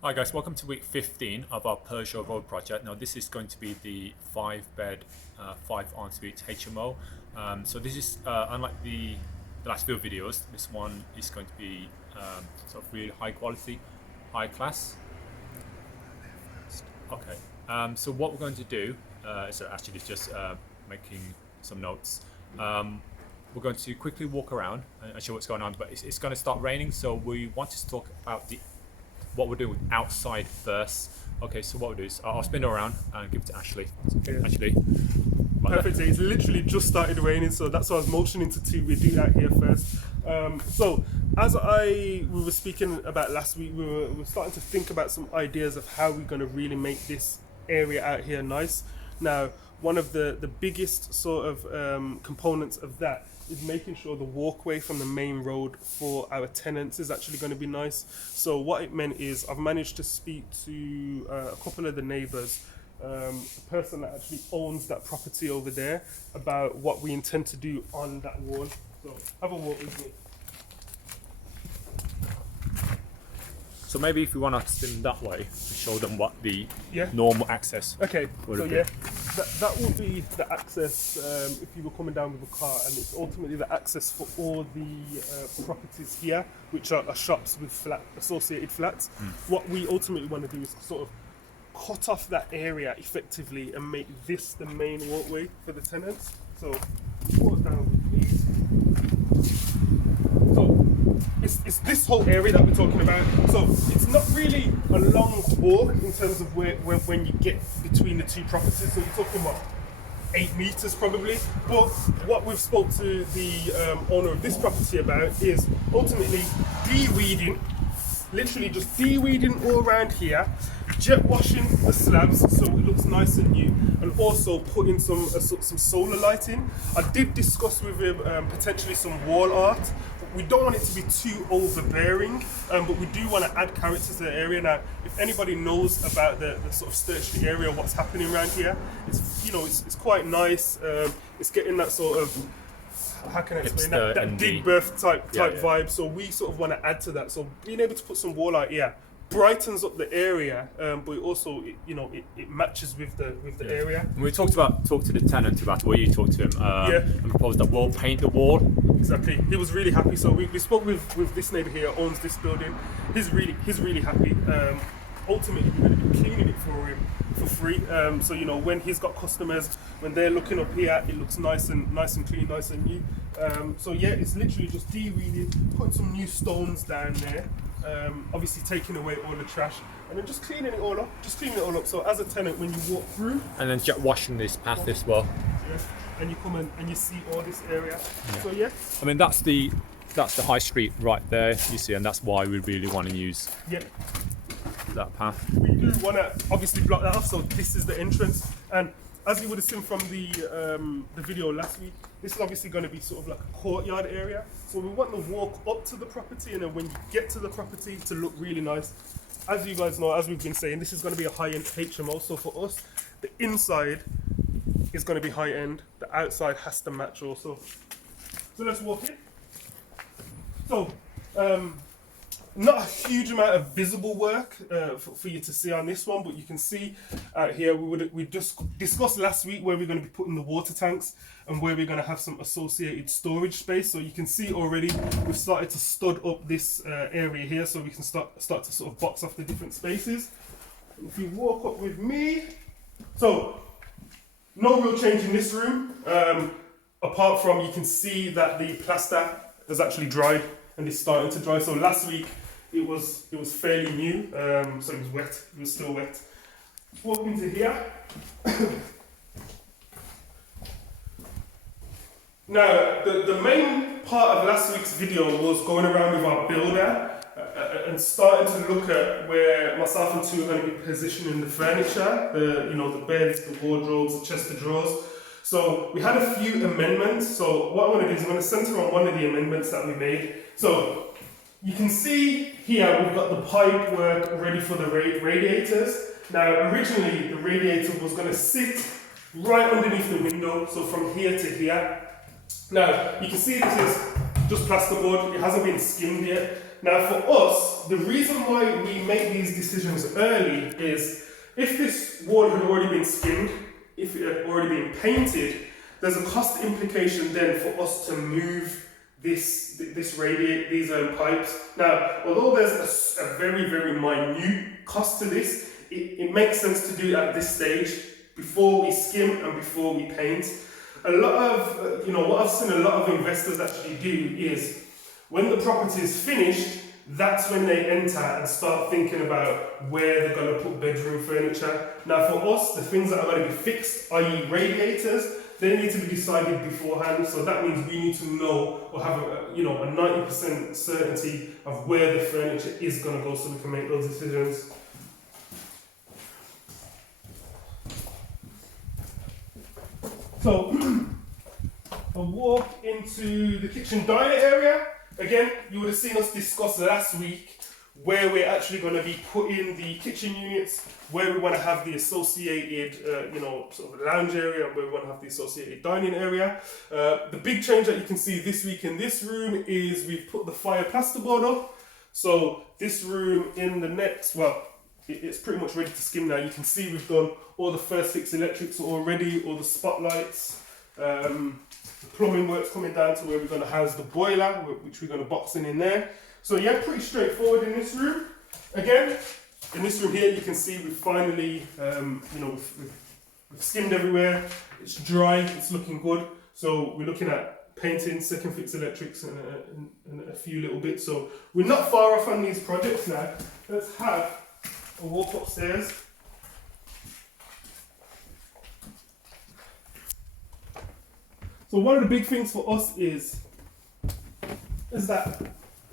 Hi guys, welcome to week 15 of our Pershore Road project. Now this is going to be the 5-bed, 5 ensuite HMO. So this is unlike the last few videos. This one is going to be sort of really high quality, high class. Okay. So what we're going to do is actually just making some notes. We're going to quickly walk around and show what's going on, but it's going to start raining, so we want to talk about what we're doing outside first. Okay, so what we'll do is I'll spin it around and give it to Ashley. Yeah. Ashley. Perfect. It's literally just started raining, so that's why I was motioning we do that here first. So as we were speaking about last week, we were starting to think about some ideas of how we're going to really make this area out here nice. Now, one of the biggest sort of components of that is making sure the walkway from the main road for our tenants is actually going to be nice. So what it meant is I've managed to speak to a couple of the neighbours, a person that actually owns that property over there, about what we intend to do on that wall. So have a walk with me. So maybe if you want to spin that way to show them what the Yeah. normal access. Okay, would so be. yeah, that will be the access if you were coming down with a car, and it's ultimately the access for all the properties here, which are shops with associated flats. What we ultimately want to do is sort of cut off that area effectively and make this the main walkway for the tenants. So walk down with me. So it's this whole area that we're talking about. So it's not really a long walk in terms of when you get between the two properties. So you're talking about 8 meters probably. But what we've spoke to the owner of this property about is ultimately de-weeding, literally just de-weeding all around here, jet washing the slabs so it looks nice and new, and also putting some solar lighting. I did discuss with him potentially some wall art. We don't want it to be too overbearing, but we do want to add character to the area. Now, if anybody knows about the sort of Sturchley area, what's happening around here, it's quite nice. It's getting that sort of, how can I explain that big birth type vibe. So we sort of want to add to that. So being able to put some wall art here brightens up the area, but it also it matches with the area. And we talked to the tenant about what you talked to him and proposed that we'll paint the wall. Exactly. He was really happy. So we spoke with this neighbour here, owns this building. He's really happy. Ultimately, we're going to be cleaning it for him for free. So when he's got customers, when they're looking up here, it looks nice and clean, nice and new. So yeah, it's literally just de-weeding, putting some new stones down there. Obviously taking away all the trash and then just cleaning it all up. So as a tenant, when you walk through, And then jet washing this path as well. yeah, and you come in and you see all this area. So yeah, I mean that's the high street right there, you see, and that's why we really want to use yeah, that path. we do want to obviously block that off. So this is the entrance, and as you would have seen from the video last week, this is obviously going to be sort of like a courtyard area. So we want to walk up to the property, and then when you get to the property, to look really nice. As you guys know, as we've been saying, this is going to be a high-end HMO. So for us, the inside is going to be high-end. The outside has to match also. So let's walk in. So, not a huge amount of visible work for you to see on this one, but you can see out here we just discussed last week where we're going to be putting the water tanks and where we're going to have some associated storage space. So you can see already we've started to stud up this area here, so we can start to sort of box off the different spaces. If you walk up with me, so no real change in this room, apart from you can see that the plaster has actually dried and it's starting to dry. So last week it was fairly new, so it was wet. It was still wet. Walk into here. Now, the main part of last week's video was going around with our builder and starting to look at where myself and two are going to be positioning the furniture, the beds, the wardrobes, the chest of drawers. So we had a few amendments. So what I want to do is I'm going to center on one of the amendments that we made. So you can see here we've got the pipe work ready for the radiators. Now originally the radiator was going to sit right underneath the window, so from here to here. Now you can see this is just plasterboard, it hasn't been skimmed yet. Now for us, the reason why we make these decisions early is if this wall had already been skimmed, if it had already been painted, there's a cost implication then for us to move this radiate, these pipes. Now, although there's a very, very minute cost to this, it makes sense to do it at this stage before we skim and before we paint. A lot of, what I've seen a lot of investors actually do is when the property is finished, that's when they enter and start thinking about where they're going to put bedroom furniture. Now for us, the things that are going to be fixed, i.e. radiators, they need to be decided beforehand. So that means we need to know or have a 90% certainty of where the furniture is going to go so we can make those decisions. So a walk into the kitchen diner area. Again, you would have seen us discuss last week where we're actually going to be putting the kitchen units, where we want to have the associated, sort of lounge area, and where we want to have the associated dining area. The big change that you can see this week in this room is we've put the fire plasterboard up. So this room in the next, it's pretty much ready to skim now. You can see we've done all the first fix electrics already, all the spotlights. The plumbing work's coming down to where we're going to house the boiler, which we're going to box in there. So yeah, pretty straightforward in this room. Again, in this room here, you can see we've finally, we've skimmed everywhere. It's dry, it's looking good. So we're looking at painting, second fix electrics, and a few little bits. So we're not far off on these projects now. Let's have a walk upstairs. So one of the big things for us is that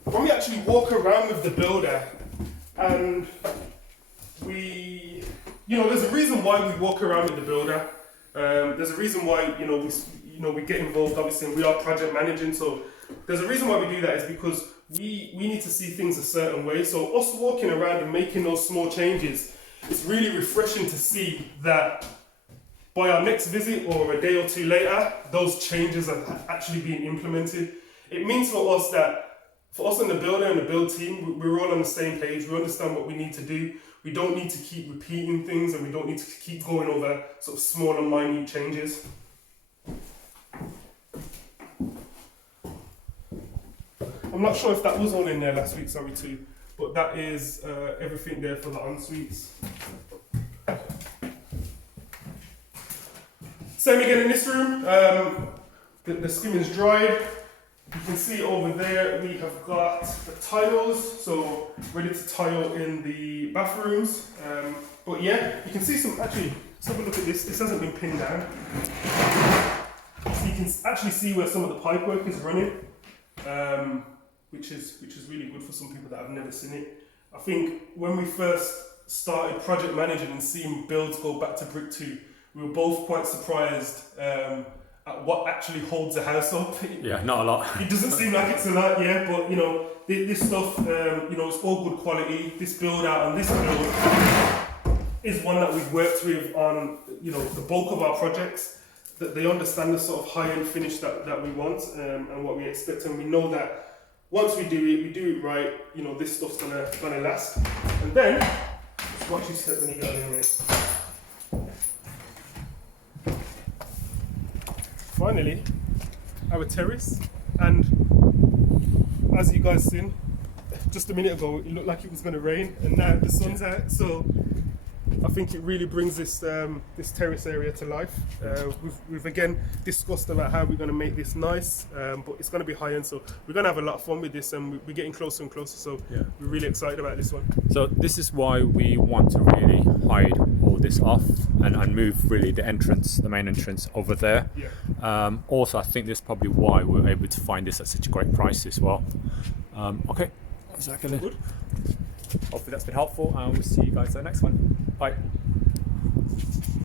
when we actually walk around with the builder, and there's a reason why we walk around with the builder. There's a reason why we get involved. Obviously, and we are project managing. So there's a reason why we do that is because we need to see things a certain way. So us walking around and making those small changes, it's really refreshing to see that by our next visit or a day or two later, those changes are actually being implemented. It means for us and the builder and the build team, we're all on the same page. We understand what we need to do. We don't need to keep repeating things, and we don't need to keep going over sort of small and minute changes. I'm not sure if that was all in there last week, sorry too, but that is everything there for the en-suites. Same again in this room. The skim is dried. You can see over there we have got the tiles, so ready to tile in the bathrooms. But yeah, you can see some, actually, let's have a look at this. This hasn't been pinned down. So you can actually see where some of the pipe work is running, which is really good for some people that have never seen it. I think when we first started project managing and seeing builds go back to brick 2, we were both quite surprised at what actually holds a house up. Yeah, not a lot. It doesn't seem like it's a lot, yeah, but this stuff, it's all good quality. This build out and this build is one that we've worked with on, the bulk of our projects, that they understand the sort of high-end finish that we want and what we expect, and we know that once we do it right, this stuff's gonna last. And then, just watch your step when you get in it. Finally, our terrace, and as you guys seen, just a minute ago it looked like it was going to rain, and now the sun's out, so I think it really brings this terrace area to life. We've again discussed about how we're going to make this nice, but it's going to be high end, so we're going to have a lot of fun with this, and we're getting closer and closer, so yeah, we're really excited about this one. So this is why we want to really hide all this off and move really the main entrance over there. Yeah. Also, I think that's probably why we're able to find this at such a great price as well. Okay, exactly. Good. Hopefully that's been helpful, and we'll see you guys in the next one. Bye.